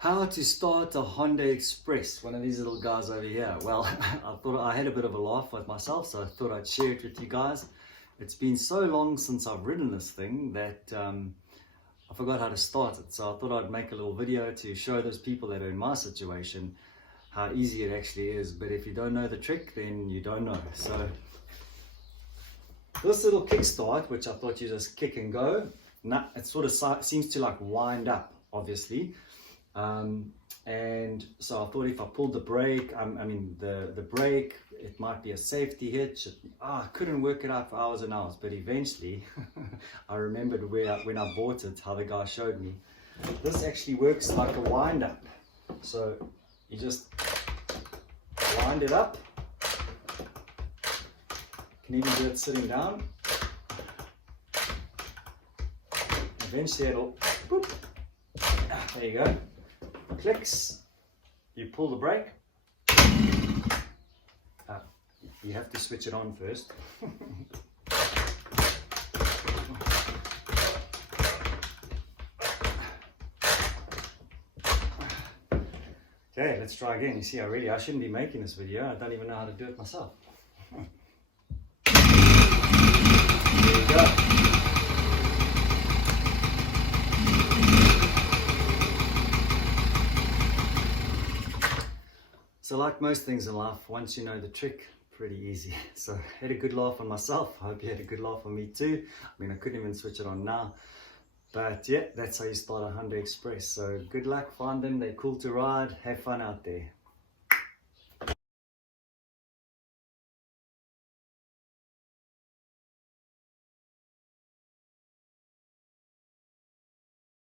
How to start a Honda Express, one of these little guys over here. Well, I thought I had a bit of a laugh with myself, so I thought I'd share it with you guys. It's been so long since I've ridden this thing that I forgot how to start it. So I thought I'd make a little video to show those people that are in my situation how easy it actually is. But if you don't know the trick, then you don't know. So this little kickstart, which I thought you just kick and go, it sort of seems to like wind up, obviously. And so I thought if I pulled the brake, the brake, it might be a safety hitch. I couldn't work it out for hours and hours, but eventually I remembered when I bought it, how the guy showed me. This actually works like a wind up. So you just wind it up. You can even do it sitting down. Eventually it'll, boop, there you go. Clicks, you pull the brake. You have to switch it on first. Okay, let's try again. You see, I shouldn't be making this video. I don't even know how to do it myself. There you go. So like most things in life, once you know the trick, pretty easy. So I had a good laugh on myself. I hope you had a good laugh on me too. I mean, I couldn't even switch it on now. But yeah, that's how you start a Honda Express. So good luck, find them. They're cool to ride. Have fun out there.